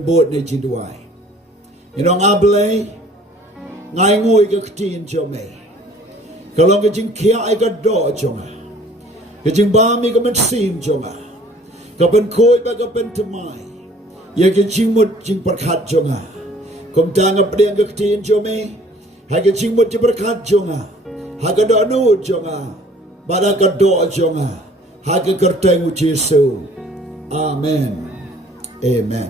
bột này chỉ đuổi, nó ngáp lấy, ngay ngồi cái tin cho mày, cái lòng cái chính kia ai cái đỏ cho mày, cái chính ba mi cái mình sim cho mày, cái bên khôi ba cái bên thầm mai, ya cái chính một chính bật khát cho mày, công ta ngáp đen cái tin cho mày, hay cái chính một chính bật khát cho mày, hay cái đỏ nốt cho mày, ba cái đỏ cho mày, hay cái kertai của Yesus, Amen, Amen.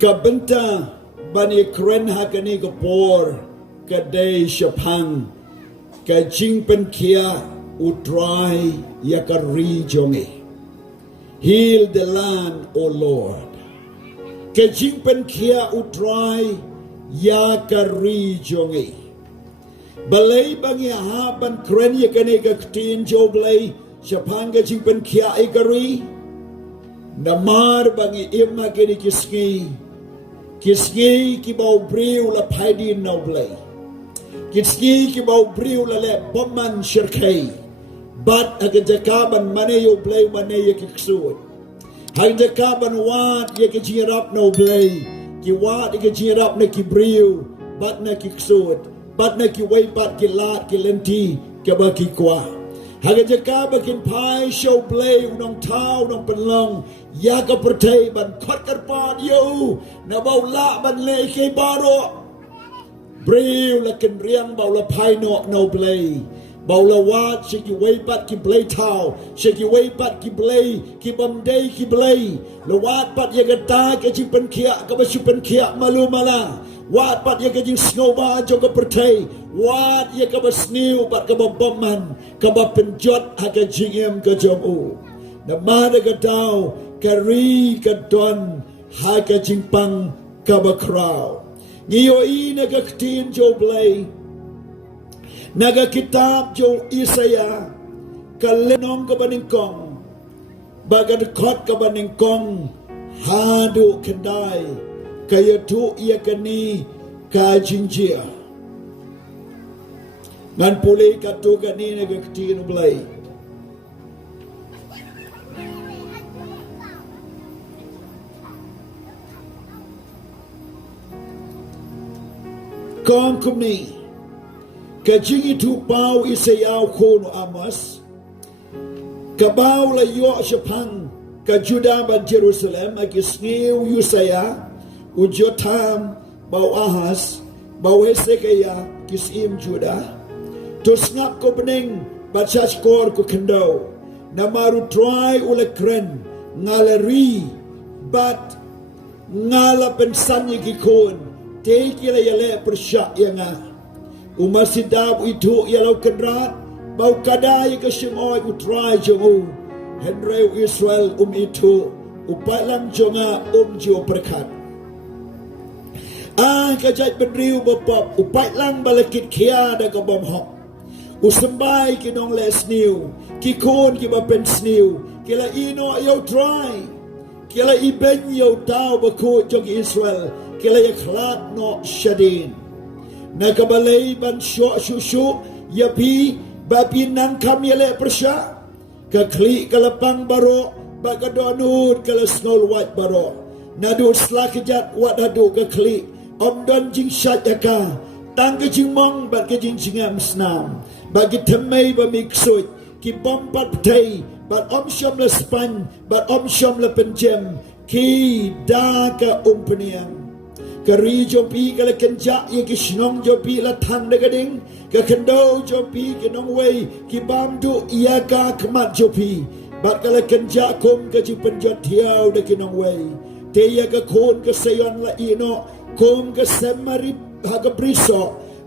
Kabenta bani kren hakani kapor kadai shapang ka Jingpynkhiah utrai yakari jongi. Heal the land, O Lord. Ka Jingpynkhiah utrai yakari jongi. Balay bangi haban kren yakani ka ktin joblay shapang ka Jingpynkhiah ikari. Namar bangi imma kini Kiski ki bau briu la paidi noble. Kiski ki bau briu la le boman shirkei. But agajakaban mane yo blay mane ye kiksuot. Hagajakaban wat ye kijirap noble. Ki wat ye kijirap na ki briu. But na kiksuot. But na ki way but ki lat ki lenti. Kaba ki kwa. Hagajakaban kin pai show blay unong tau nong penlong. Ya ka pertai ban khot karpan yo na bau la ban le ke baro breu la ken riang bau la pai no blay bau la wat she ki way pat ki blay tau she ki way pat ki blay ki bam day ki blay la wat pat ya gata ke Jingpynkhiah ka ba Jingpynkhiah malu mala wat pat ya ke jing snow ba jo ka pertai wat ya ka ba sniu pat ka ba bomman ka ba penjot ha ka jingem ka jom u na ma da ka tau kari kadon ha ka jingpang kabakrao ngiyo naga ktin jo blay naga kitab jo Isaya kalenong ka baningkong bagad kot ka baningkong hadu kendai kaya tu iya kani ka jingjia ngan pulay ka tu kani naga ktin blay Khongkrom ni kajingi tu pau Isaya kono amas kabau la yo shapang ka Juda ban Jerusalem akisniu Isaya ujotam bau Ahas bau Hezekiah kisim Juda to snap ko bening bachach kor ko kendo namaru Trai ulekren ngalari bat ngala pensanya gikon Take la yale persyak yang umasidab itu yalau kedrat bau kadai ke semoi utrai jongu Henry Israel itu upailang jonga jo berkat kajat beriu bapap upailang balakit kia da ka bom hok usembai kinong les new kikon ki bapen sniu kila ino yo try kila iben yo tau bako jong Israel kila yaklat no shadin nakabalay ban shushu yapi bapi nang kamyale persya kakli kalapang baro bagadonud kala snol white baro nadu slakajat wadadu kakli omdon jing syataka tangga jing mong bat jing jingam snam bagi temai ba miksut ki bompat ptei bat om syom la span bat om syom la penjem ki da ka umpeniang kari jopi kala kenja ye ki shnong jopi la thang de gading ka kendo jopi ki nong wei ki bam du ya ka kmat jopi bat kala kenja kom ka ji penjot thiau de ki nong wei te ya ka khon ka sayon la ino kom ka semari ha ka briso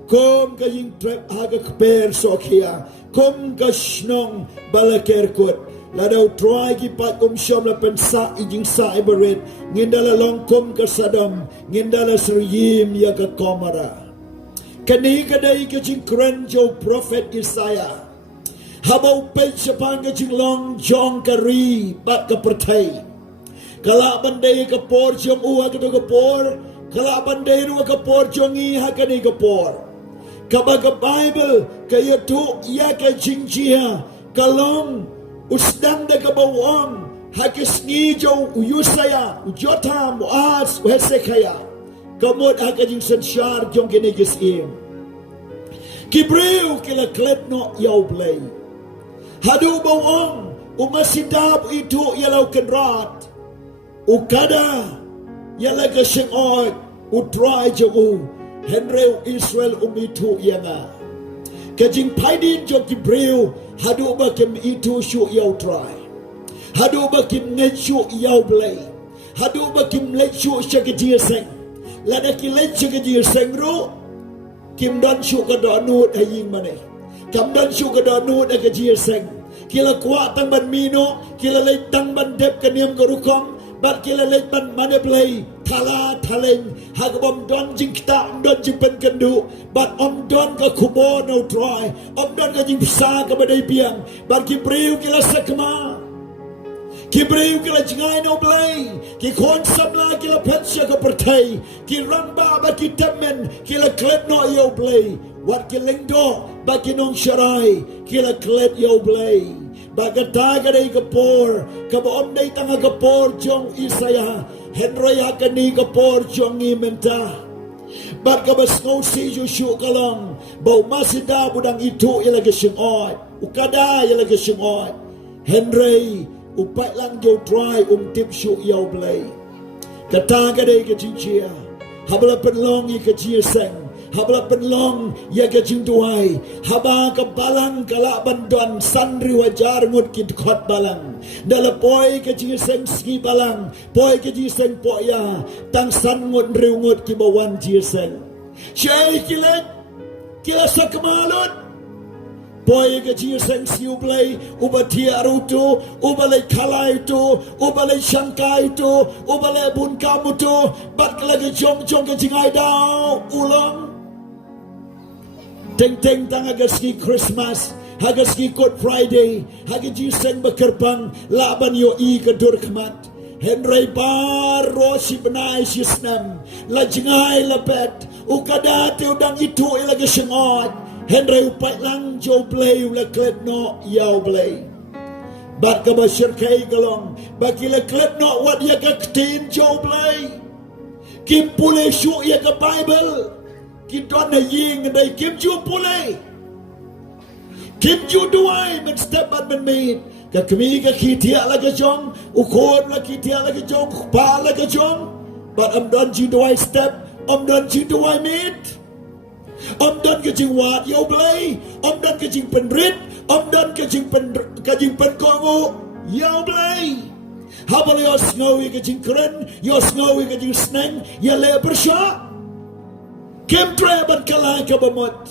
kom ka ying trap ha ka per so kia kom ka shnong balaker kot ladau Trai ki pat kum syom la pensa ijing sa ibaret ngindala longkom ka Sadam ngindala seryim ya ka Komara kani kadai ka jing kren jo prophet Isaya habau pe sepang ka jing long Jong kari bat ka pertai kala bandai ka por jom u ka to ka por kala bandai ru ka por jongi ha kani ka por Kabaga Bible kaya tu ya ka Jingpynkhiah kalong usdang da kabawang hakis ngijo uyusaya ujotam uas uhesekaya kamot hakajing sensyar jong kinigis im kibreu kila kletno yaw play hadu bawang umasidab itu yalau kenrat ukada yala ka singod utrai jogu henreu Israel umitu yanga kajing paidin jong kibreu hadu bakim itu syu yaw try hadu bakim ngechu yaw play hadu bakim lechu syakajir seng lada ki lechu kajir seng ru kim dan syu kadonut haying mane kam dan syu kadonut kajir seng kila kuat tang ban mino kila leit tang ban dep kaniam korukom bat kila leit ban mane play thala thaleng hagabom don jing kita don jing pen kendu bat om don ka kubo no try om don ka jing psa ka badai piang bat ki breu kila sakma ki breu kila jingai no play ki kon samla kila pensya ka pertai ki ramba ba ki temen kila klet no yo play wat ki lengdo ba ki nong sharai kila klet yo play bagata gadai kapor kabom dai tanga kapor jong isaya henry hakani kapor jong imenta bat kabas ngosi jushu kalong bau masida budang itu ilaga singoi ukada ilaga singoi henry upai lang jo try tip shu yaw play kata gadai ka Jingpynkhiah habla penlong i ka seng habla penlong ya ka jingduai haba ka balang kala bandon sandri wajar ngut kit khot balang dala poi ka seng ski balang poi ka seng poya tang san ngut riu ngut ki bawan seng syai kilet kila sakmalut poi ka seng siu play ubatia rutu ubalai kalai tu ubalai sangkai tu ubalai bun kamu tu bat lagi jong ka jingai dau ulang teng tang agaski Christmas hagaski Good Friday hagaji seng bekerbang laban yo I kedur kemat henry bar rosi benai sisnam la jingai lapet ukada te udang itu ilagi sengot henry upai lang jo play ula klet no yaw play bat ka basir kai galong baki la klet no wat ya ka ktin jo play kim pule shu ya ka Bible Kidon na ying na kim ju pulay kim ju duay man step at man made ka kami ka kitia la ka jong ukon la kitia la ka jong pa la ka jong but am don ju duay step am don ju duay made am don ka jing wat yo blay am don ka jing penrit am don ka jing pen kongo yo blay habal yo snowy ka jing kren yo snowy ka jing sneng ya le bersha Kim Trai ban kalai ka bamot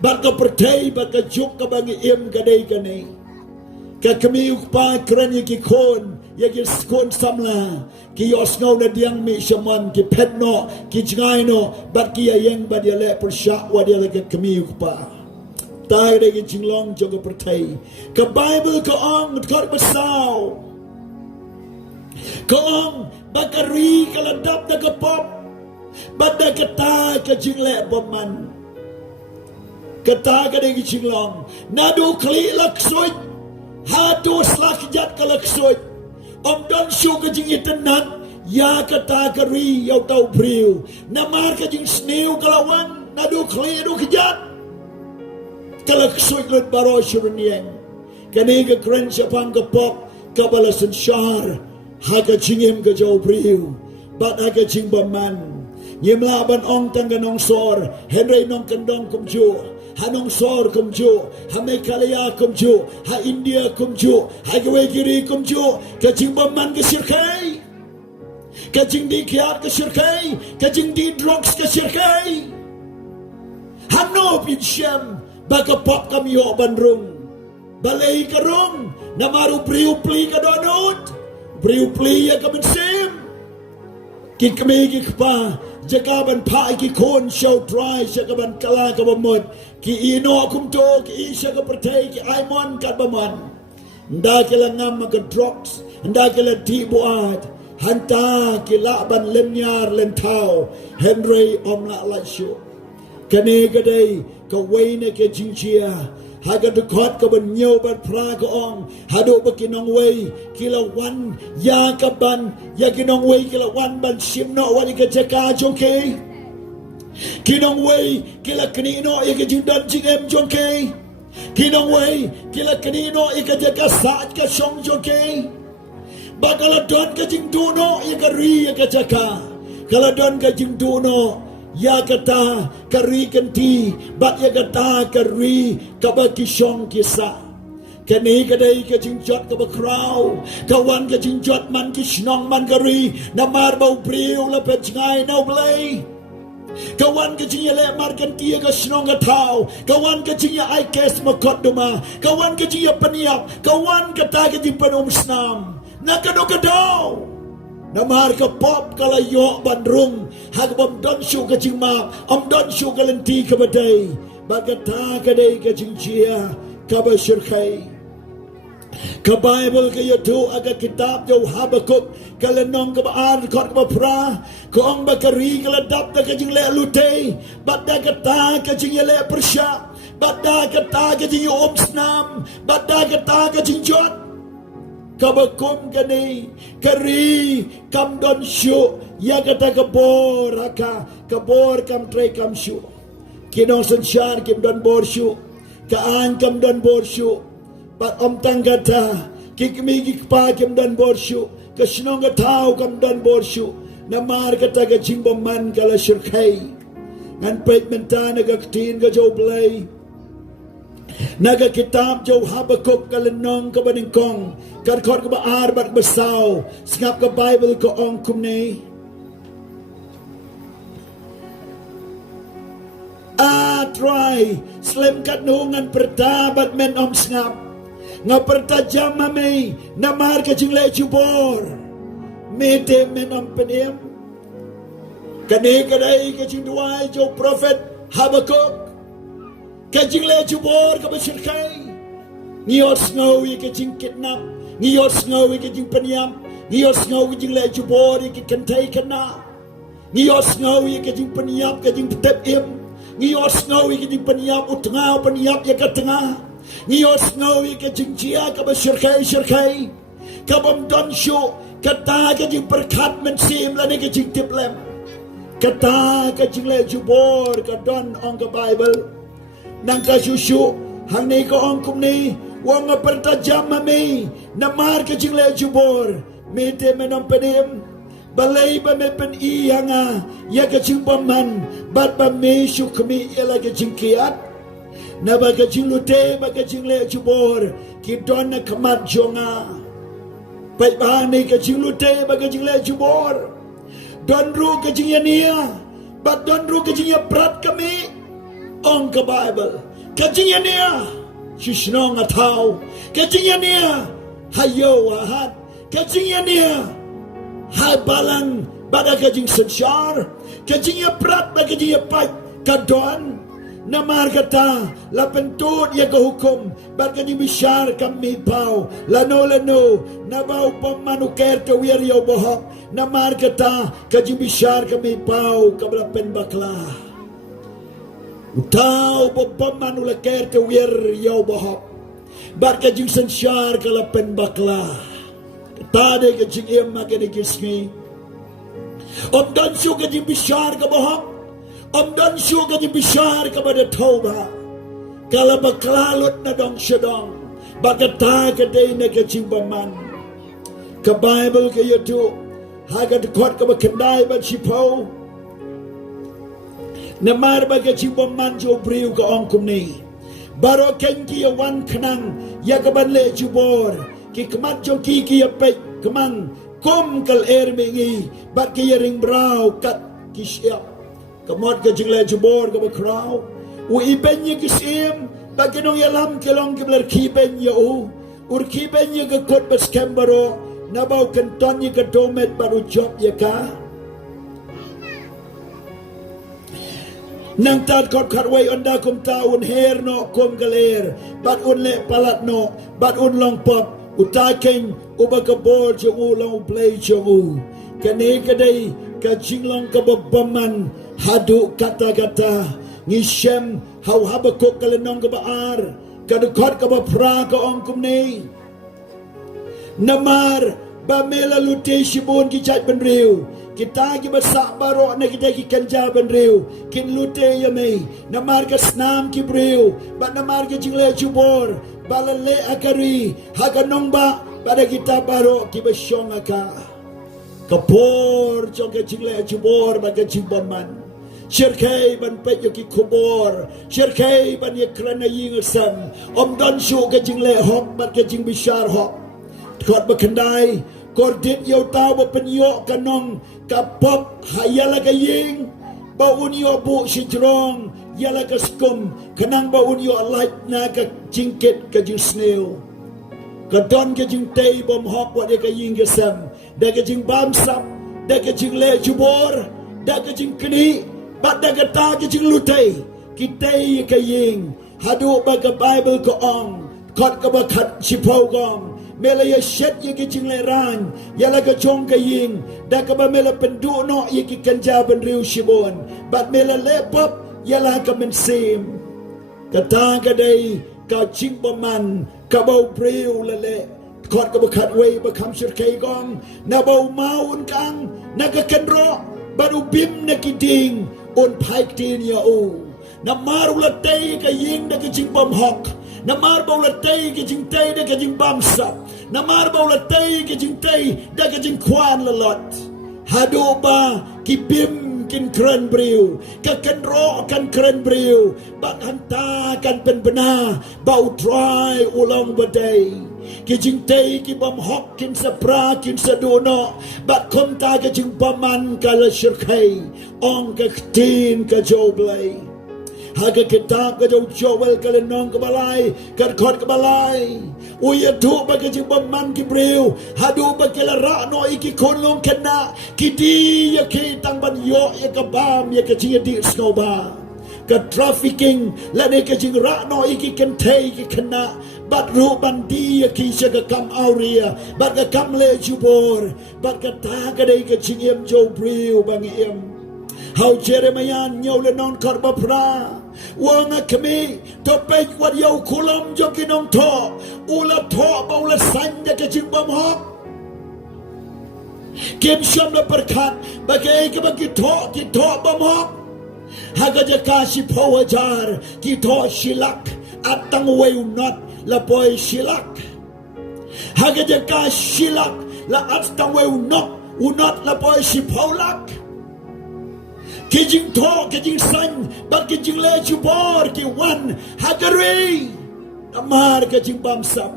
ban ka pertai ban ka juk ka bangi im kadai kanai ka kami ukpa kran ki kon ya ki skon samla ki yos ngau na diang mi shaman ki petno ki jingai no ban ki yang ban ya le persha wa dia le ka kami ukpa tai de ki jinglong jog ka pertai ka Bible ka ong ka basau ka ong bakari ka ladap na ka pop banda kata ka jingle boman kata ka de jinglong nadu kli laksoy hatu slak jat ka laksoy om don shu ka jing itenan ya kata ka ri yaw tau priu namar ka jing sneu kalawan nadu kli adu kjat ka laksoy lut baro shurnieng kani ka kren sapang ka pop ka balasan shar ha ka jingem ka jaw priu bat ha ka jing boman Nyemla ban ong tangga nong sor henry nong kendong kumju hanong sor kumju hame kalaya kumju ha India kumju ha gawe kiri kumju kajing baman ke sirkai kajing di kiat ke sirkai kajing di drugs ke sirkai hano pin syam baga pop kami yo bandrung balai karung namaru priu pli ka donut priu pli ya kabensim ki kami ki kpa jakaban pa ki kon show try jakaban kala ka bamot ki ino kumto ki isya ka pertai ki aimon ka baman nda kila ngam ka drugs nda kila tibuat hanta ki laban lenyar lentau henry omla laisyo Kane kadai ka waina ke jingjia haga de khot ka ban nyo ban pra ka ong hado ba kinong wei kila wan ya ka ban ya kinong wei kila wan ban sim no wani ka jaka jongke kinong wei kila knino ya ka jindan jingem jongke kinong wei kila knino ya ka jaka saat ka song jongke bakala don ka jingdu no ya ka ri ya ka jaka kala don ka jingdu no ya kata kari kanti bat ya kata kari kabakishong kisa kani kadai ka jingjot ka bakraw kawan ka jingjot man kishnong man kari namar bau priu la pechngai nau blay kawan ka jinya mar kan tia ka shnong ka tau kawan ka jinya ai kes makot duma kawan ka jinya paniap kawan ka ta ka jimpan snam nakado Namar ka pop kala yo bandrung hagbam don shu ka jingma am don shu ka lenti ka badai bagata ka dai ka jingjia ka ba shirkai ka Bible ka yotu aga kitab yo Habakuk kala nong ka ba ar kot ka ba pra ko ang bakari kala dap ka jingle lute badda ka ta ka jingle persya badda ka ta ka jing omsnam badda ka ta ka jingjot kabakum kani kari kam don shu ya kata kabor aka kabor kam trai kam shu kinong sansyar kim don bor shu kaan kam don bor shu pat om tang kata kikmi kikpa kim don bor shu kasnong katau kam don bor shu namar kata ka jingboman kala shirkai ngan pet mentana ka ktin ka jo blay naga kitab jo Habakuk kalenong ka baningkong karkot ka ba arbat basaw singap ka Bible ko ong kumne Trai slim kat nungan pertabat men om singap nga pertajam mame namar ka jingle jubor mete men om penim kane kadai ka jingduai jo prophet Habakuk kajing le jubor ka basyirkay ngiyot ngawi kajing kidnap ngiyot ngawi kajing paniam ngiyot ngawi kajing le jubor ki kantay kana ngiyot ngawi kajing paniam kajing tetep ngiyot ngawi kajing paniam utngaw paniam ya katanga ngiyot ngawi kajing jia ka basyirkay syirkay ka bamdon syu kata kajing perkat mensim lani kajing tiplem kata kajing le jubor ka don ong ka Bible nang kasyusyu hang ni ko ong kumni wang pertajam mami namar ka jingle jubor mete menom pedim balay ba me pen iyanga ya ka jingbaman bat ba me syu kami ela ka jingkiat na ba ka jinglute ba ka jingle jubor ki don na kamat jonga pai ba ni ka jinglute ba ka jingle jubor don ru ka jingyania bat don ru ka jingya prat kami ong ka Bible kajingya niya shishnong ataw kajingya niya hayo ahat kajingya niya hai balang bada kajing sansyar kajingya prat ba kajingya pat kadon namar kata lapentut ya ka hukum bad kajing bisyar kami pau lano nabaw pamanuker ka wir yaw bohok namar kata kajing bisyar kami pau kablapen bakla Utau bepaman ula ker ke wir yau bahap bar ka jing sansyar kala pen bakla tade ka jing em makene kisngi om dan syu ka jing bisyar ka bahap om dan syu ka jing bisyar ka bada tauba kala baklalut na dong syadong bakata ka day na ka jing baman ka Bible ka yotu haga dekot ka bakendai ban sipau namar baga jibom manjo briu ka ong kumni baro kenki ya wan kenang ya kaban le jubor ki kemat jo ki ya pek kemang kom kal air mengi bat ki ring brau kat ki siap kemot ka jingle jubor ka bakrau u ibenye ki sim baginong yalam kelong ki bler ki ben ya u ur ki ben ya ka kot bas kembaro nabaw kenton ya ka domet baru job ya ka nang tad kot katway onda kum taun her no kum galer bat un le palat no bat un long pop utaking ubagabor jo u long play jo u kani kadai ka jinglong ka babaman hadu kata-kata ngishem hau Habakuk kalenong kabaar kadukot kabapra ka ong kumni namar ba mela lute shibun ki chat ban riu kita ki basak baro na kita ki kanja ban riu kin lute yame namar ka snam ki briu ba namar ki jingle chubor balale akari haganong ba pada kita baro ki basyong aka kapor jong ka jingle chubor ba ka jimbaman Shirkei ban pet yo ki kubor Shirkei ban ye krana ying sam om don shu ka jingle hok ban ka jing bishar hok kot bakandai kordit yo tau ba penyo kanong kapop hayala ka ying ba unyo bu si jrong yala ka skum kanang ba unyo light na ka jingket ka jing snail ka don ka jing tay bom hok wa de ka ying ka sam da ka jing bam sap da ka jing le jubor da ka jing kni bat da ka ta ka jing lutay kitay ka ying hadu ba ka bible ko ong kot ka ba khat sipau gom mela ya shet ye ki jing le ran yala ka Jong ka ying da ka ba mela pendu no ye ki kanja ban riu shibon bat mela lepop yala ka men sim kata ka dai ka jing baman ka bau priu lele kot ka ba khat wei ba kham shir kai gong na bau maun kang na ka kenro baru bim na ki ding on paik tin ya o na maru la tay ka ying da ka jing bam hok na mar bau la tay ka jing tay da ka jing bam sap na mar bau la tay ka jing tay da ka jing kwan la lot hado ba ki bim kin kren briu ka kan ro kan kren briu bat hanta kan pen bena bau trai ulang badai ki jing tay ki bam hok kin sapra kin sadono bat kom ta ka jing baman kala shirkai ong ka tin ka joblay haga kita ka jowel ka lenong ka balay ka khot ka balay uya tu ba ka jing baman ki briu hadu ba ka ra no iki konlong kana kidi ya ki tang ban yo ya ka bam ya ka ji di snoba ka trafficking la ne ka jing ra no iki kan tay ki kana bat ru ban di ya ki sha ka kam auria bat ka kam le jubor bat ka ta ka dai ka jing em jo briu bang em how Jeremiah nyau le non korba pra wang kami to pe wat yo kulam jo kinong to ula to ba ula san de ka jing bam hok kim sham la berkat bagai ke bagi to bam hok haga je kasi powajar ki to shilak atang we not la boy shilak haga je ka shilak la atang we not la boy shipolak kijing to kijing san bag kijing le jubor ki wan hagari amar kijing bamsap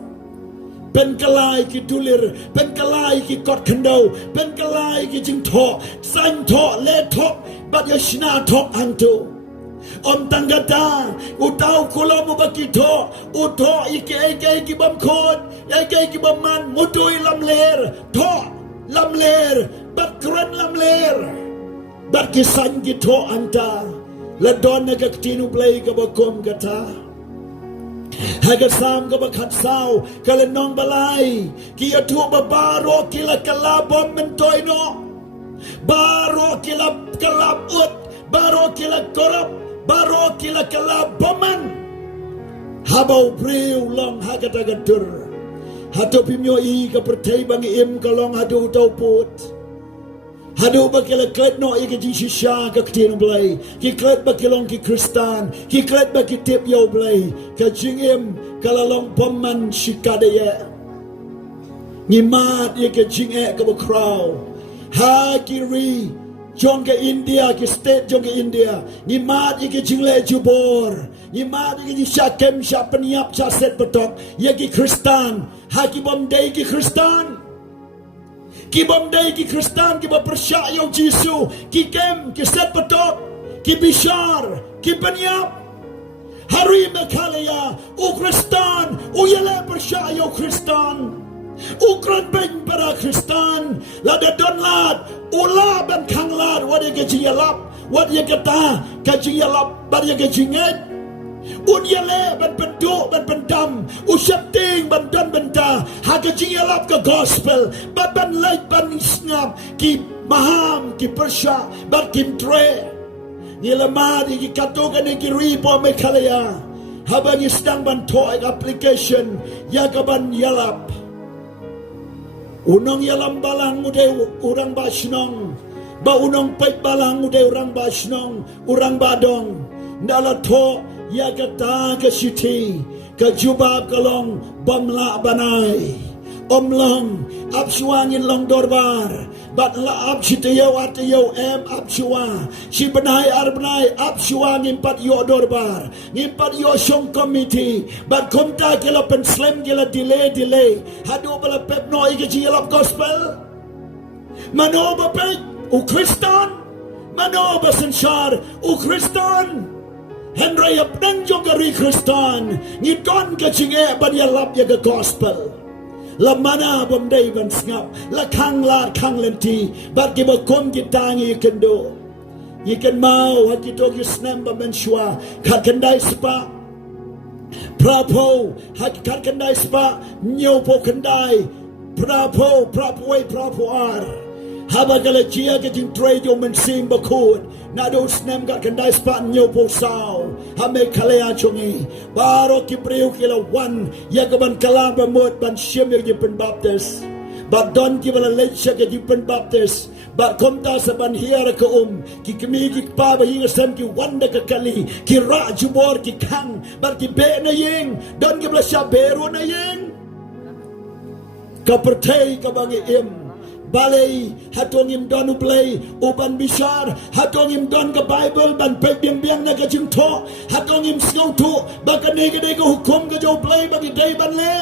pen kalai ki tulir pen kalai ki kot kendo pen kalai ki jing to san to le to bag yashna to anto om tanggata utau kulo mo bakito uto ike ki bam khot ike ki bam man mutui lamler to lamler bak kran lamler bat kisan gito anta la don na gaktinu play ka bakom kata hagasam ka bakat saw kalenong balay kiya tu babaro kila kalabom mentoy no baro kila kalab ut baro kila korap baro kila kalaboman habaw priw long hagatagatur hato pimyo i ka pertay bang im kalong hado utaw put hadu ba kila klet no i ka jing shisha ka ktinu blay ki klet ba kilong ki kristan ki klet ba ki tip yo blay ka jing im kalalong paman shikadaya ngimat i ka jing ka ba kraw ha kiri Jong ke India ke state Jong ke India ngimat i ka jing le jubor ngimat i ka jing syakem syapeniap syaset betok ya ki kristan ha ki bom day ki kristan ki bom day ki kristan ki ba persyak yo Jisu ki kem ki set betok ki bishar ki peniap hari mekalaya u kristan u yele persyak yo kristan ukran ben para kristan lada donlad ula ben kanglad wadi ke jiyalap wadi ke ta ke jiyalap badi ke jinget un yele ben pendu ben pendam usapting ben dan benta ha ke jiyalap ke gospel ben lait ben snap ki maham ki persya ben kim tre Ngilamad iki katokan iki ripo me kalaya. Habang isdang banto application yagaban yalap. Unong yalam balang ude urang basnong. Ba unong pait balang ude urang basnong, urang badong. Ndala to yagata ke siti ke jubab kalong bamla banai. Omlong absuangin long dorbar bat la absitayo atayo absua si benai arbnai absuangin pat yo dorbar ngimpat yo song committee bat komta kila penslem kila delay hadu bala pep no ige jilap gospel mano ba pek u kristan mano ba sensar u kristan Henry apnang jogari kristan ngidon ke jinge ban yalap ya ke gospel la mana bomday ban ngap la khang la khang lenti bat ki bakom ki tangi kendo yikan mau haki to ki snam ba men shwa khat kandai spa prapo haki khat kandai spa nyo po kandai prapo ar haba kala chia ke jing Trai jo men sim ba khut na do snam gat kandai spa nyo po sao hame kalea chungi baro ki breu ki la wan yagaban kala ba mot ban shim ye pen baptist but don ki bala lecha ke pen baptist but komta sa ban hiara ka ki kemi ki pa ba hinga sam ki wanda ka kali ki ra jubor ki khang bar ki be na yeng don ki bala sha beru na yeng ka pertai ka bangi im balay hatongim don uplay uban bishar hatongim don ka Bible ban pagbiang na ka jingto hatongim snowto baka nega hukum ka jo play bagi day ban le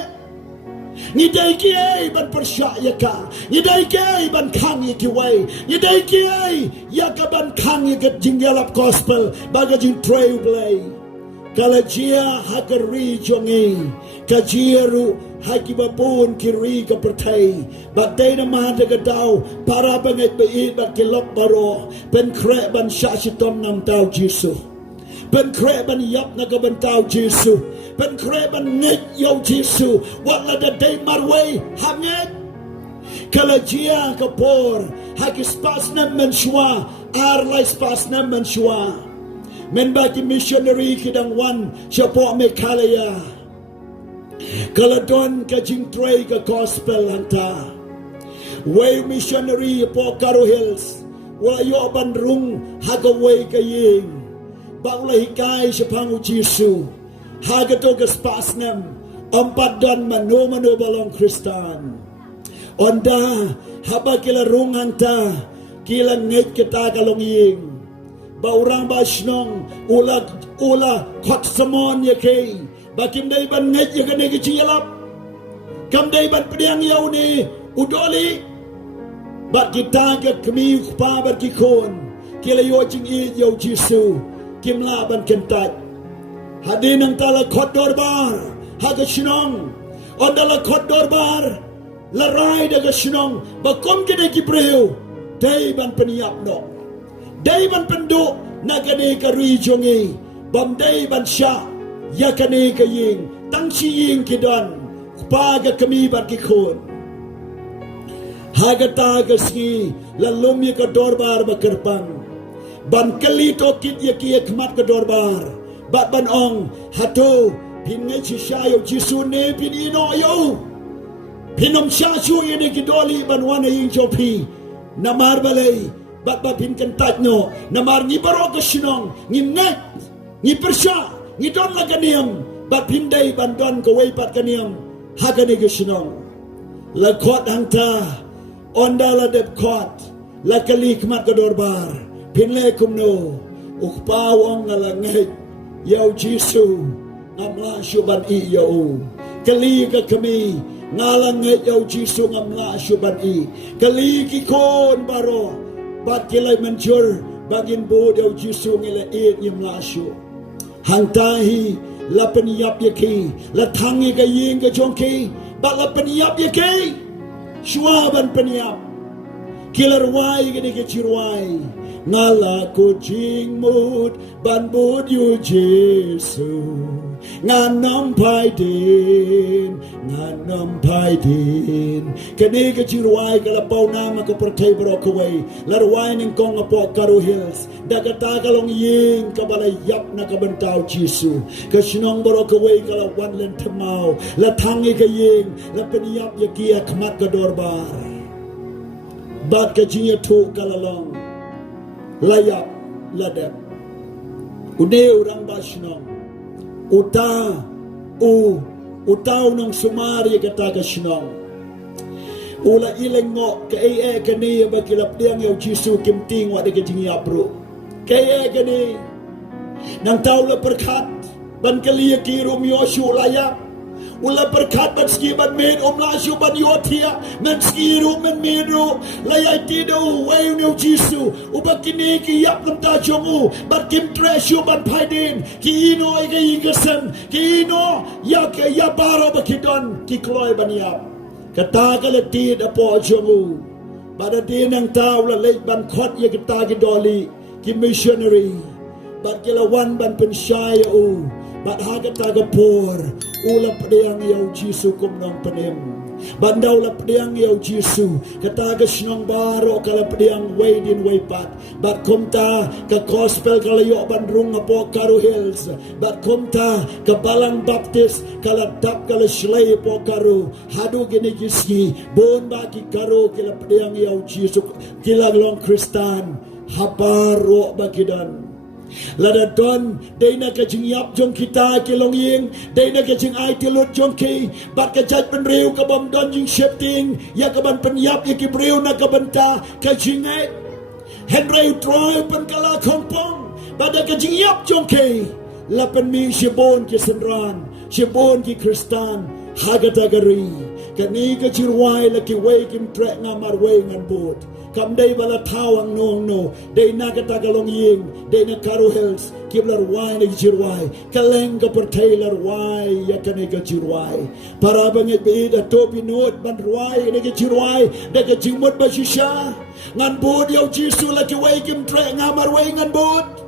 ni day ki ban persyaya ka ni day ki ban khang ki way ni day ki ya ka ban khang ka jingalap gospel baga jing Trai uplay kala jia hakari jongi kajiru hakibapun kiri ka pertai batay na mahada ka daw para bangay bait bat kilok baro pen kre ban shashiton nam tao Jesu pen kre ban yap na ka ban tao Jesu pen kre ban nget yo Jesu wala da day marway hanget kala jia kapor hakispas na menshwa arlay spas na menshwa men baki missionary kidang wan siya me kalaya kaladon ka jing Trai ka gospel hanta way missionary po Karo Hills wala yo bandrung hagaway ka ying bagla hikay sa pangu Jesu hagato ka spasnam ampaddan mano balong Kristan onda haba kila rung hanta kila ngait kita kalong ying baurang basnong ula khot samon yakay bakim day ban ngaj ya kane ki chilap kam day ban pediang yaw ni udoli bat kita ka kami pa bat ki kon kila yo ching i yaw Jesu kim la ban kentat hadin ang tala khot dorbar haga shinong ondala khot dorbar la rai daga shinong bakom kene ki breu day ban peniap no day ban pendo nagane ka rijongi bam day ban sha yakane ka ying tang si ying kidan paga kami bar ki khon hagata ka ski lalum ye ka dorbar bakerpang ban kali to kit ye ki khmat ka dorbar bat ban ong hato pin ngai chi shayo Jesu ne pin ino yo pinom sha chu ye ne ki doli ban wana ying chopi namar balai bat ba pin kan tat no namar ni baro ka shinong ni net ni persha ni don la ganiam bat pindai bandon ko way pat ganiam hagani gishnong la khot hangta onda la dep khot la kali kmat ka dorbar pinle kumno ukpawang la ngai yaw Jesu ngamla syuban i yaw kali ka kami ngalang ngai yaw Jesu ngamla syuban i kali ki kon baro bat kilay manjur bagin bo yaw Jesu ngila it yamla syu hang tahi la peniyap yaki la tangi ka ying ka jongki ba la peniyap yaki shwa ban peniyap kilarwai gani ke chirwai ngala ko jing mood ban bod yu Jesu nganam pai din nganam pai din kani ka jirwai kala pau nama ka pertai brokaway larwai ning kong apo Karo Hills dagata kalong ying kabala yap na kabantao Jisu ka sinong brokaway kala wanlen temau la tangi ka ying la peniyap yakia kmat ka dorbar bat ka jinya tu kalalong layap ladap uneu rang basnong utaw nang sumari kata ka sinong ula ileng ngo ka kani ba kilap diang yaw Jisu kimting wa de ka jingya bro kani nang taw la perkat ban kaliya kirum Yoshu layap ula perkat ban ski ban med lasyu ban yotia men skiru men medro layai tido way no Jisu ubakini ki yap lam ta jongu ban kim tresyu ban paidin ki ino ga yigasan ki ino ya ke ya baro bakidon ki kloy ban yap kata kala tid apo jongu bada din ang taw la late ban khot ya kita ki doli ki missionary bat kila wan ban pensyaya bat haga taga por ula pediang yaw Jisu kumnong penim bandaw la pediang yaw Jisu kataga sinong baro kala pediang way din way pat bat kumta ka gospel kala yo bandrung apo Karo Hills bat kumta ka balang baptist kala tap kala shlay po Karo hadu gini giski bon ba ki Karo kala pediang yaw Jisu kila long Kristan habaro bakidan lada don day na ka jing yap jong kita kilong ying day na ka jing ai tilut jong ki bat ka jaj pen riu ka bom don jing shifting ya ka ban pen yap ya ki riu na ka banta ka jing ai hen riu Trai pen kala Khongkrom bat ka jing yap jong ki la pen mi shibon ki senran shibon ki Kristan hagatagari kani ka jirwai la ki way kim trek ngamar way ngan bot kam day bala tawang nong no day na katagalong ying day na Karo Hills kiblar wai na jirwai kaleng ka pertailer wai ya kani ka jirwai para bangit beida topi noot ban wai na ka jirwai da ka jingmot ba shisha ngan bot yaw Jisu la ki way kim trek ngamar way ngan bot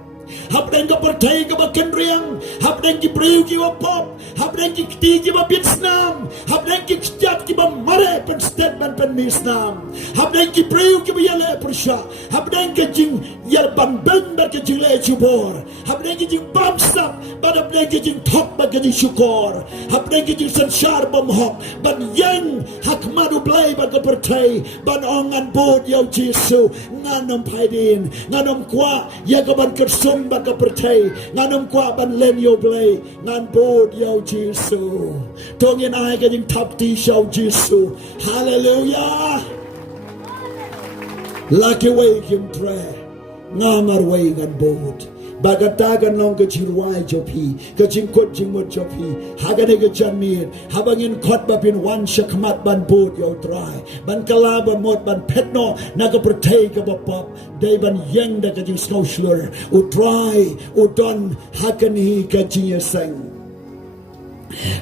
hapden ka pertai ka bakin riang hapden ki priu ki wapop hapden ki kti ki ba Vietnam hapden ki kjat ki ba mare pen statement pen misnam hapden ki priu ki ba yale persha hapden ki jing yal ban ben ba ki jing le chubor hapden ki jing bamsap ba hapden ki jing thok ba ki jing syukor hapden ki jing sanshar bom hok ban yang hak madu play ba ka pertai ban ongan bod yaw Jisu nganom paidin nganom kwa ya ka ban kersum ban ka pertai nganom kwa ban len yo play ngan bod yaw Jisu tongin ai ka jing tap ti shaw Jisu hallelujah laki way kim Trai ngamar way ngan bod bagatagan long ka jirwai jopi ka jingkot jingmot jopi hagane ka janmir habangin khot ba pin wan shakmat ban bod yo Trai ban kala ban mot ban petno na ka pertai ka bapap day ban yang da ka jing skaushler u Trai u don hakani ka jinyasang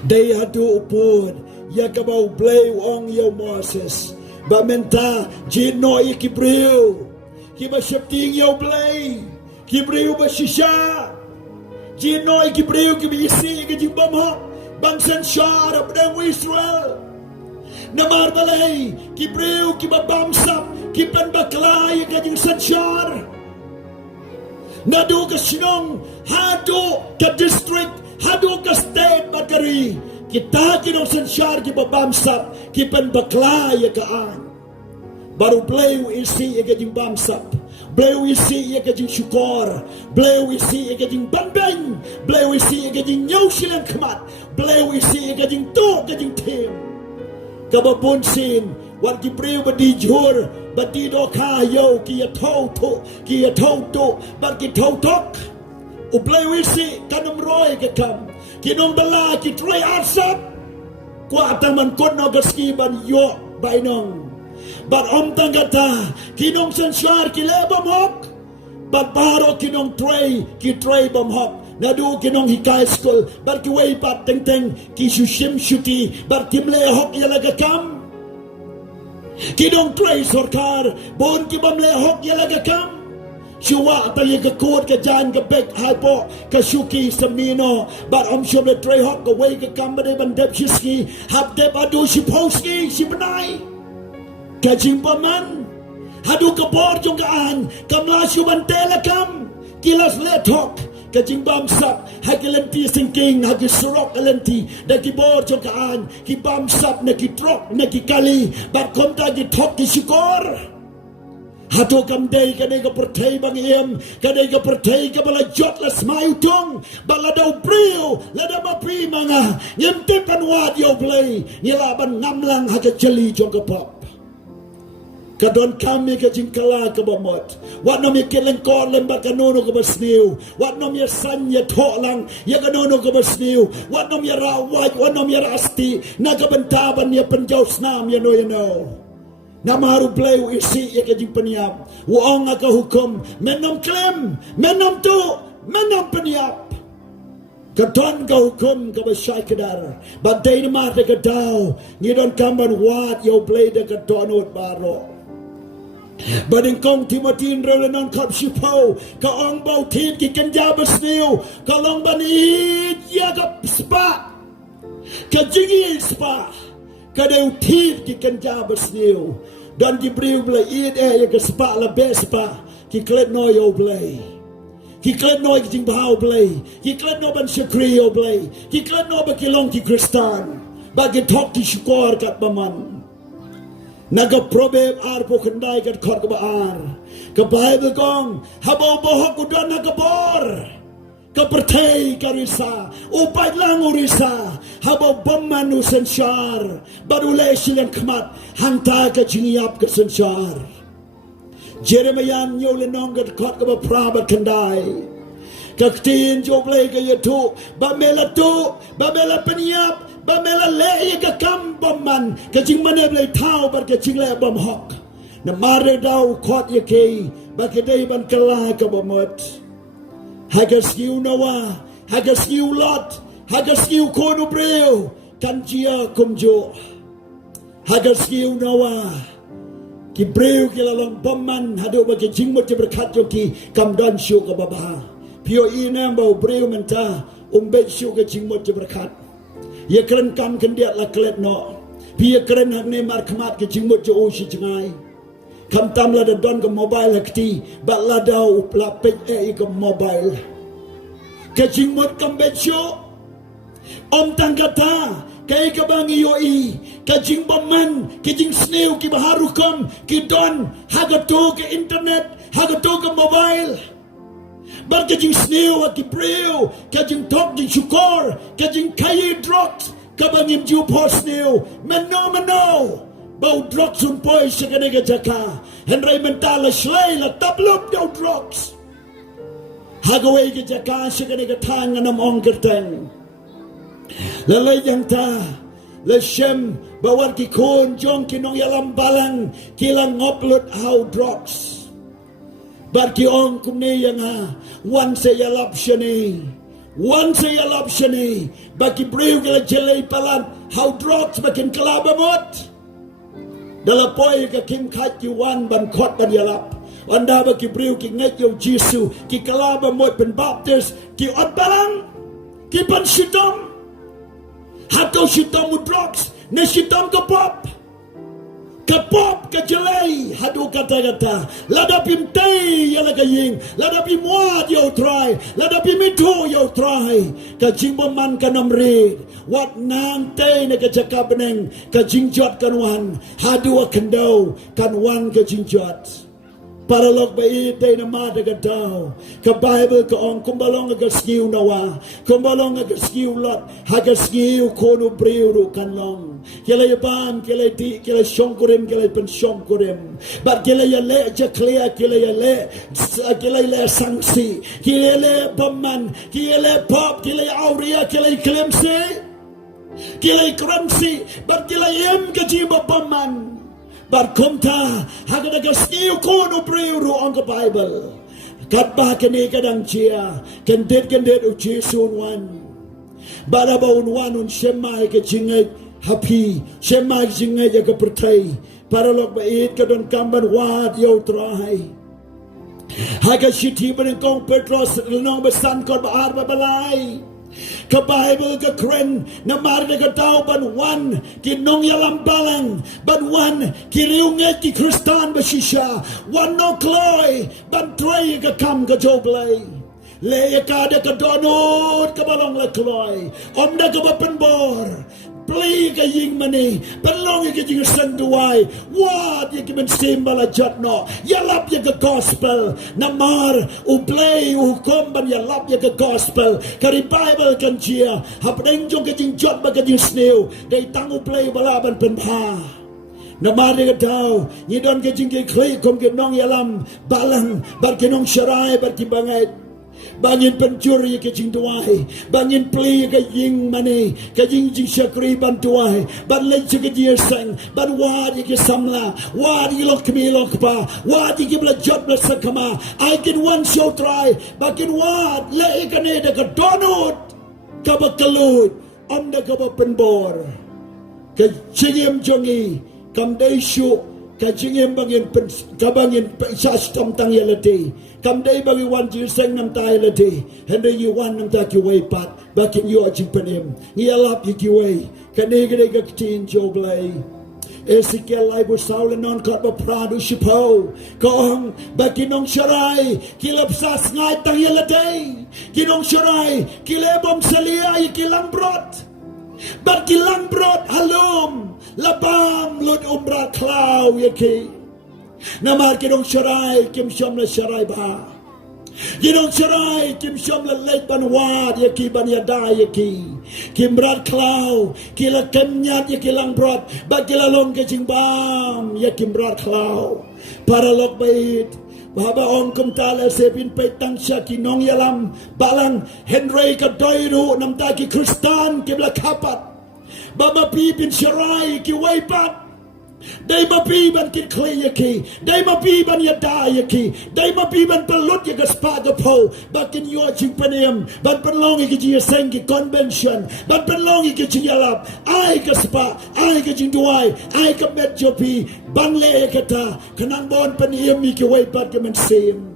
day hadu upod ya ka bau play ong yo Moses ba menta jino ikibriu ki ba shapting yo play kibriu ba shisha jinoi kibriu ki bisi ki jimbam ha bangsan shar abdang Israel namar balai kibriu ki babamsap ki pan baklay ka jing sanshar nadu ka sinong hadu ka district hadu ka state bakari kita kinong sanshar ki babamsap ki pan baklay ka an baru play isi ka jing bamsap Bleu isi ia kajing syukor, bleu isi ia kajing bandeng, bleu isi ia kajing nyau silang kemat, bleu isi ia kajing tu kajing tim. Kabapun sin, wan ki breu badi jur, badi doka yo kia tau tu, bar ki tau tok. U bleu isi kanum roy kakam, kinong bala ki Trai arsap, kwa taman kono gaski ban yo bainong. But om tanggata kinong sansyar kilebam hok but baro kinong Trai ki Trai bam hok nadu kinong high school but ki way pat teng teng ki shushim shuti but kimle hok yalaga kam kinong Trai sarkar bon ki bamle hok yalaga kam Chua tayo kakod ka dyan ka bek hypo ka shuki sa mino but shom le Trai hok ka way ka kambade bandep shiski hap dep adu shi poski shi benai ka jingpaman hadu ka bor jong kaan kamla shu bantela kam kilas le tok ka jingbam sap hakelenti singking hagisurok alenti da ki bor jong kaan ki bam sap na ki trok na ki kali but kom ta ki tok ki shikor Hatu kam day kadai ka pertai bang iem kadai ka pertai ka bala jot la smai tong bala dau priu la da mapi manga ngem te panwat yo play nila ban ngamlang ha ka jeli jong ka pop ka don kami ka jingkala ka bamot wat no mi kelen kon len ba kanono ka basniu wat no mi san ya tho lang ya kanono ka basniu wat no mi ra waj wat no mi rasti na ka bentaban ya penjau snam ya no Namaru play isi ya kajing peniap. Uang ka hukum menom klem, menom tu, menom peniap. Katon ka hukum ka basyai kedar. Badai ni mata ka daw. Ngidon kamban wat yo play da ka donot baro. Bading kong Timothy rolanon kap sipaw. Ka ong bau tin ki kanja basniu. Kalong banit ya ka spa. Kajingi spa. Kadeu tin ki kanja basniu. Dan Jibril bela id ya ke spa la bespa ki klet no yo blay ki klet no ki jing bahau blay ki klet no ban syukri yo blay ki klet no ba kilong ki kristan bagi tok ki syukur kat baman naga probeb ar po kendai kat khot ka baar ka bible kong habau bohok udan naga bor ka pertai ka risa upai lang urisa habau baman usensyar barulai silang kemat hanta ka jingiap ka sensyar Jeremiah nyo lenong ka khot ka ba praba kendai ka ktin jo blay ka yetu ba mela peniap ba mela le ka kam baman ka jing mane blay tau bar ka jing le bam hok na mare daw khot ye ke ba ke dei ban kala ka bamot Hagas-giu nawa, hagas-giu lot, hagas-giu kono breo, kanjia kumjo. Hagas-giu nawa, ki breo ki lalong baman, hado bagi jingmot ki berkat jo ki kamdan syu ka babaha. Pio ina bau breo menta, umbet syu ka jingmot ki berkat. Ye keren kam kendiat la klet no, pia keren hak ne mar kemat ki jingmot jo usi jengai. Kam tam la don ke mobile hakti bat la dau la pek ke mobile ke jingmot kam betcho om tangkata ke bang yoi ke jing baman ke jing sneu ki baharu kom ki don hagato ke internet hagato ke mobile bar ke jing sneu ki preo ke jing tok jing syukur ke jing kai drot ke bang im ju post sneu meno bau drugs un poi sekene ke jaka henry mentala shlai la tablup dau drugs hagawe ke jaka sekene ke tang anam ong kerteng lalai yang ta la shem bawar ki kon jong ki nong yalam balang kilang ngoplut how drugs bar ki ong kumne yang ha wan se yalap shani baki breu ke la jelai palan how drugs bakin kalabamot dalam poin ke kim kat ki wan ban khot ban yalap anda ba ki briu ki ngai yo jisu ki kalaba moi pen baptist ki ot balang ki ban shitom hato shitom drugs ne shitom ke pop ke jelai hadu kata lada pimtai ya la kaying lada pimwat yo trai lada pimitu yo trai ka jingbaman ka namre wat nang te ne ka cakap beneng ka jingjot kan wan hadu akendau kan wan ka jingjot para lok bai te na ma de gadau ka bible ka ong kumbalong ka skiu nawa kumbalong ka skiu lot ha ka skiu kono breu kan long kele ban kele ti kele shongkurem kele pen shongkurem bar kele ya le ja clear kele ya le sangsi kele le paman kele pop kele auria kele klemse kele kramsi bar kele em ka ji paman bar komta hagada ka skiu kono breu on the bible kat ba kene kadang chia kendet u jesu wan baraba wan un shemai ke jingai happy shemai jingai ya ka pertai para lok bait ka don kamban wat yo trai Haga shiti benengkong Petros lenong besan kon baar babalai. Ka Bible ka kren na marga ka tao ban wan kinong yalam balang ban wan kiriunget ki Kristan basisha wan no kloy ban Trai ka kam ka joblay le ka da ka donot ka balong la kloy om da ka bapenbor Play ka ying mani, belong ka ying sanduay. What you can symbol a jotno. Yalap ya ka gospel. Namar u play u komban yalap ya ka gospel. Kari Bible kan chia. Hapdeng jong ka ying jot ba ka ying snail. Day tangu play balaban penpa. Namar ka daw. Yidon ka ying kli kom ka nong yalam balang bar ka nong sharay bar ki bangay. Bangin pencuri ke jing tuai, bangin pli ke jing mani, ke jing syakri ban tuai, ban leci ke dia sang, ban wadi ke samla, wadi lok kemi lok pa, wadi ke belajot belasakama. I can one show try, bakin wad le ikane de ke donut, ke bakalut, om de ke penbor, ke jingem jongi, kam desu. Kajingem bangin kabangin sas tom tang yalati kam day bagi wan ji seng nam tai lati hende you wan nam ta ki way pat bakin you ajing panim yalap you ki way kane gre ga tin joblay Ezekiel lai bu saul non kot ba pradu shipo kong bakinong sharai kilap sas ngai tang yalati kinong sharai kilebom salia kilang brot But kilang brot halom labam lud umbra klau yaki namar kinong sharai kim shom la sharai ba kinong sharai kim shom la leit ban wad yaki ban yada yaki kim brat klau kila kenyat yaki lang brot ba kila long ke jingbam yaki brat klau para lok bait Baba ong kumtala sepin petang syaki nong yalam balang Henry ka doiru nam taki Kristan kibla kapat Baba pipin syarai ki waipat Dai mapi ban kit kleyaki Dai mapi ban yadayaki Dai mapi ban pelut ya gaspagapo Bakin yo Jingpynkhiah ban penlong ki jia seng ki convention ban penlong ki jiyalap ai gaspa ai ka jingduai ai ka met jopi ban le kata kanang bon paniam mi ki waipat ka men sim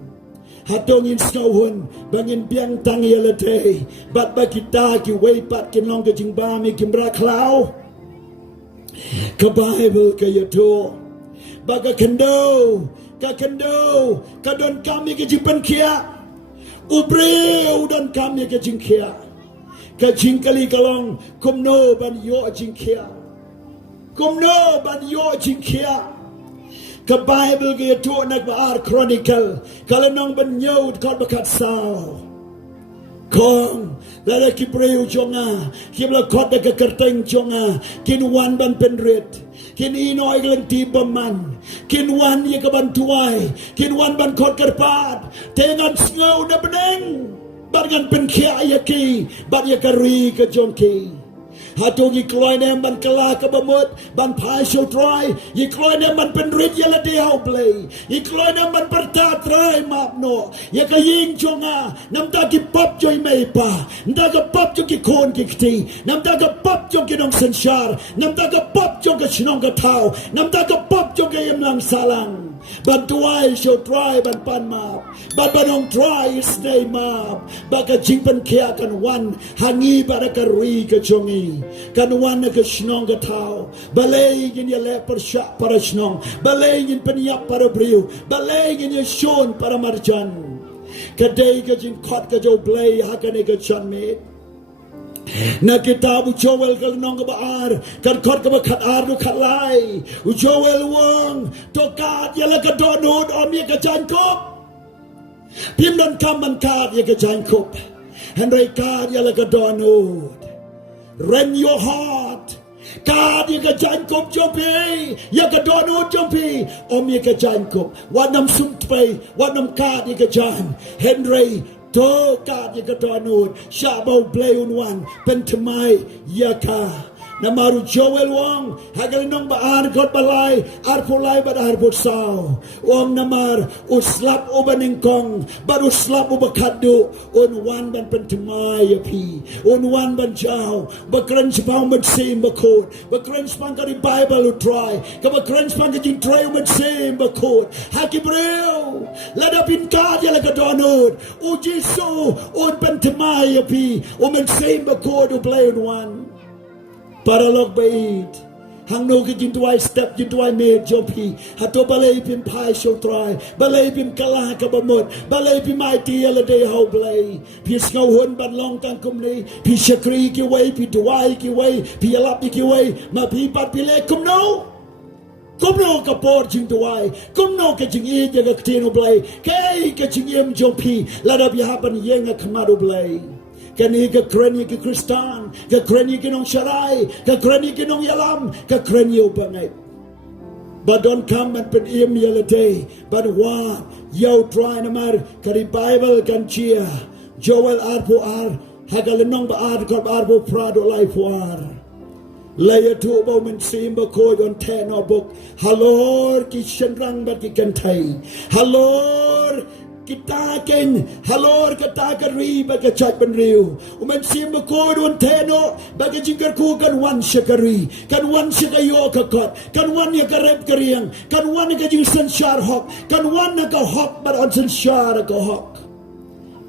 Hatong in skawhun bangin biang tang yalate bat bakita ki waipat kin long ka jingbami kimbra klau Ka Bible ka yato baga kendo ka don kami ke Jingpynkhiah ubreu don kami ke Jingpynkhiah ka jingkali kalong kumno ban yo Jingpynkhiah kumno ban yo Jingpynkhiah ka Bible ka yato nagbaar chronicle kalanong ban yod kot bakat sao Kong lala kibreu jonga kibla kot de kerteng jonga kin wan ban penret kin ino iglen tibaman kin wan ye kaban tuai kin wan ban kot kerpat tengan ngau na beneng bangan Pynkhia yaki ban ye kari ke jongki Hatu yi kloy nem ban kala ka bamut ban pai show try yi kloy nem ban penrit yala de hau play yi kloy nem ban perta try map no ya ka ying jonga nam ta ki pop joy mei pa nda ka pop jo ki kon ki kti nam ta ka pop jo ki nong senshar nam ta ka pop jo ka chinong ka tau nam ta ka pop jo ka yem lang salang ban tuai show try ban pan map ban banong try is day map baka Jingpynkhiah kan wan hangi para ka ri ka jongi kan wan ka shnong ka tau balay gin ya le per sha para shnong balay gin peniap para briu balay gin ya shon para marjan kadai ka jing khot ka jo blay hakane ka chan me na kitabu Joel kal nong ka baar kan khot ka ba khat ar no khat lai u Joel wong to kat ya la ka donod om ye ka chan kop pim don kam man kat ye ka chan kop Henry kat ya la ka donod rend your heart God ye ka chan kop jompi ye ka donod jompi om ye ka chan kop wanam sumpai wanam kat ye ka chan Henry to God ye ka donod shabo play on one pentamai yaka Namaru Joel Wong, Hagalinong Baar God Balay, Arpulay Bad Arpusaw, Wong Namar, Uslap Ubaning Kong, Bad Uslap Ubakadu, Un One Ban Pentamaya P, Un One Ban Jow, Bakranch Pang Ban Sim Bakot, Bakranch Pankari Bible Trai, Kabakranch Pankajin Trai Ban Sim Bakot, Hakibril, let up in God Yalakadonod, Ujiso, Un Pentamaya P, Woman Sim Bakot, Ublay One. Paralog bait hang no ki jintuai step jintuai me jopi hato balay pin pai show try balay pin kala ka bamot balay pin mai ti ala day how blay pi skau hon ban long tang kum ni pi shakri ki way pi tuai ki way pi alap ki way ma pi pat pi le kum no ka por jing tuai kum no ka jing e jaga ktino blay kai ka jing em jopi lada bi haban yenga kamado blay Kani ka kreni ka Kristan, ka kreni ka nong Sharai, ka kreni ka nong Yalam, ka kreni ubangay. But don't come and put him yellow day. But what? Yo try namar kari Bible kan chia. Joel arpo ar hagalinong ba ar kor arpo prado life war. Laya tu ba men simba ko on ten or book. Halor ki shenrang ba ki kantay. Halor kita ken halor kata kari baga chat ban riu umen sim ko don teno baga jingkar ku kan wan shakari kan wan shakayo kakot kan wan ya karep kariang kan wan ka jing san shar hok kan wan ka hok but on san shar ka hok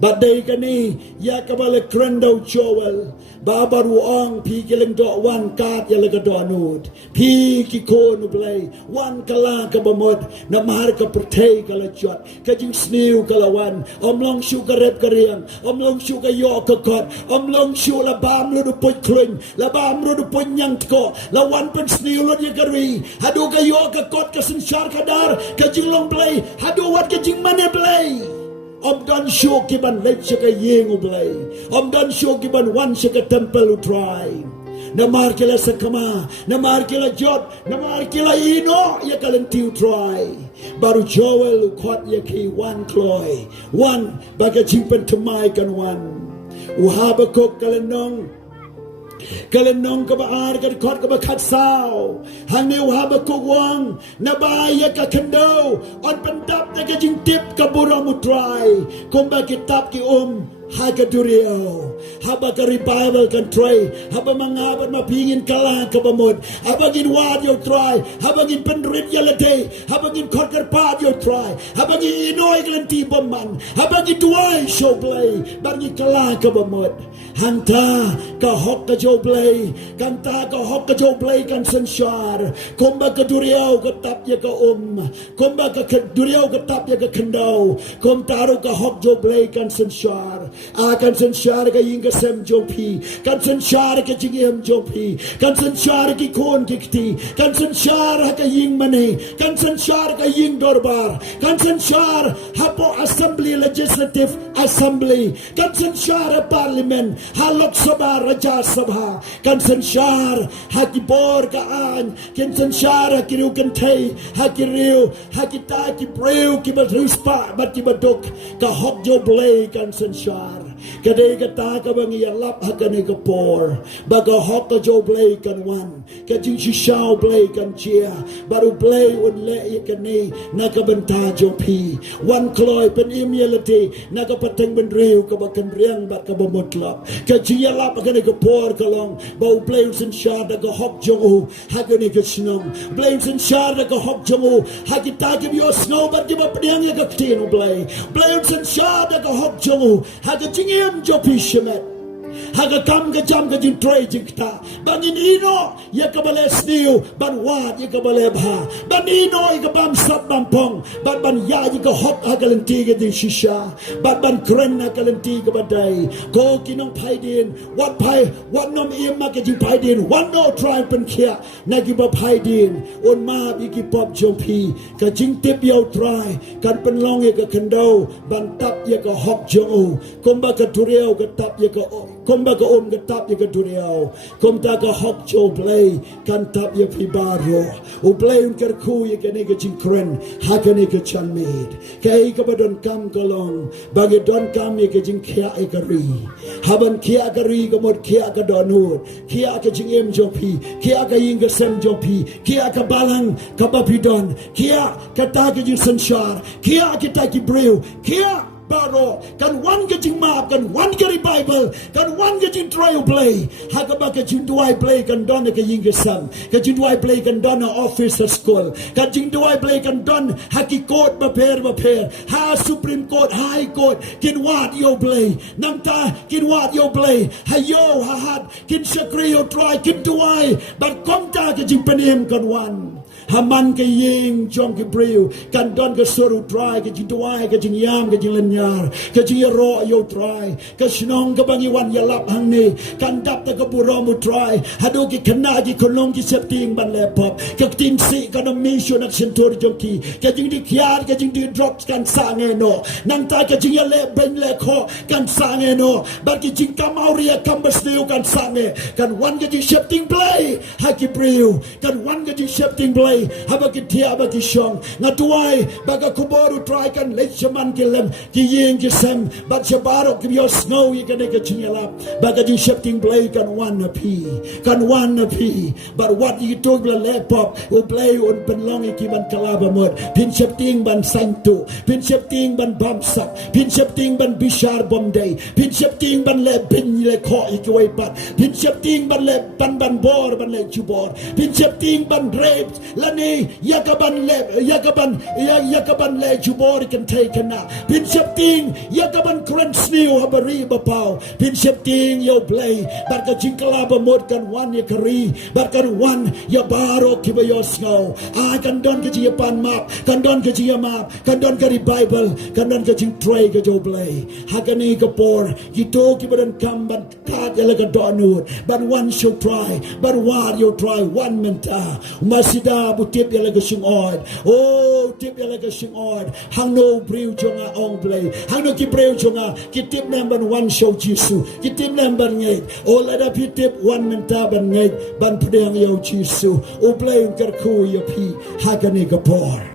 badai kani ya kabale krendo Joel babaru ong pi kileng do wan kat ya lega do anud pi ki ko nu play wan kala ka bamod na mahar ka pertei kala jot ka jing sniu kala wan omlong shu ka rep kariang omlong shu ka yo ka kot omlong shu la bam lu du poi klun la bam lu du poi nyang ko la wan pen sniu lu ya kari hadu ka yo ka kot ka sensyar kadar ka jing long play hadu wat ka jing mane play Om dan show kiban lech ka yengu blay. Om dan show kiban wan ka temple Trai. Namar kila sakama, namar kila jot, namar kila ino ya kalentiu Trai. Baru Joel ukot ya ki wan kloy. Wan baga Jingpynkhiah kan wan. Uhabakuk kalenong Kalenong ka baar ka kot ka bakat sao hang ni wahaba ko wang nabaya ka kendo on pendap na ka jing tip ka buramu Trai kumba kitab ki haga duriao haba ka revival kan Trai haba mangabat mapingin kala ka bamod haba gin wad yo Trai haba gin penrit yalate haba gin kot ka pat yo Trai haba gin inoy klanti baman haba gin tuai show play bagi kala ka bamod hanta ka hok ka Joblay, kanta ka hok ka Joblay kan sensyar, kumba ka duriaw ka tapya ka kumba ka duriaw ka tapya ka kendaw, kumtaro ka hok Joblay kan sensyar, kan sensyar ka yung kasem Jopi, kan sensyar ka jingiem Jopi, kan sensyar ki kon kikti, kan sensyar ka yung mani, kan sensyar ka yung dorbar, kan sensyar hapo assembly legislative assembly, kan sensyar parliament, halok sabah raja sabha kan sensyar hakibor kaan kan sensyar hakiriu kentay hakiriu hakita kibreu kibaruspa bat kibadok ka hok Joblay kan sensyar kadai kata ka bangi lap hakane ka por baga hok ka Joblay kan wan ka jing shishao blay kan chia baru blay un le yakani nakabanta Jopi wan kloy pen imyalati nakapateng benriu ka bakan riang bat ka bamutlap ka chia lap hakane ka por kalong bau blames and shada ka hok jongu hagani ka snong blames and shada ka hok jongu hagita give your snow but give up yang ka tino blay blames and shada ka hok jongu hagajingem Jopi shemet haga kam ka jam ka jing Trai jing ta bangin ino ya ka bale sniu ban wat ya ka bale bha ban ino ya ka bam sap bam pong ban ya ka hok hagalenti ka ding shisha ban kren hagalenti ka badai ko kinong pai din wat nom im ma ka jing pai din one no Jingpynkhiah na ki ba pai din on ma bi ki pop Jopi ka jing tip yo Trai kan penlong ya ka kendo ban tap ya ka hok jo kumba ka turiao ka tap ya ka kom ba ka ka tap ya ka duriao kom ta ka hok cho play kan tap ya pi baro u play un ker ku ya ka ne ka jingkren ha ka ne ka chan mid kai ka ba don kam ka long ba ge don kam ya ka jingkhia ai ka ri haban khia ka ri ka mot khia ka don hut khia ka jingem jo pi khia ka yin ka sem jo pi khia ka balang ka ba pi don khia ka ta ka jing sanshar khia ka ta ki breu khia baro kan wan ke jing map kan wan ke Bible kan wan ke jing trial play hakaba ke jing duai play kan don ke ying ke sam ke jing duai play kan don office school kan jing duai play kan don haki court ba per ha supreme court high court kin wat yo play nam ta kin wat yo play hayo ha hat kin shakri yo try kin duai but kom ta ke jing penem kan wan Haman ke ying jong ke breu kan don ke soru try ke jing duai ke jing yam ke jing lenyar ke jing ro yo try ke snong ke bangi wan ya lap hang ni kan dap te ke buromu try hadu ki kena ki kolong ki septing ban lepop ke tin si kan mission action tor jong ki ke jing di khiar ke jing di drop kan sange no nang ta ke jing ya le ben le kho kan sange no bar ki jing kamauria kam bestiu kan sange kan wan ke jing septing play ha ki breu kan wan ke jing septing play habaki tia habaki shong ngatuai baga kuboru try kan lechaman kilem ki ying ki sem but shabaro ki yo snow you can get chinyala baga di shifting play kan one p but what you talk la laptop who play on penlong ki ban kalaba mod pin shifting ban santu pin shifting ban bamsak pin shifting ban bishar bomday pin shifting ban le bin le kho ikwai pat pin shifting ban le ban bor ban le chubor pin shifting ban rapes lani yakaban le jubor kan take na pin shifting yakaban kren snew habari bapau pin shifting yo play bar ka jingkala ba mod kan wan ya kari bar kan wan ya baro kibayo snow kan don ka ji pan map kan don ka ji map kan don ka Bible kan don ka jing Trai ka jo play hakani ka por gito kibadan kam ban kat ya ka donut ban one show try ban war yo try one menta masida tip ya laga sing odd tip ya laga sing odd hang no breu jonga ong play hang no ki breu jonga ki tip number one show jisu ki tip number ngait la da pi tip one menta ban ngait ban pdeng yo jisu play ker ku ya pi hagani ka por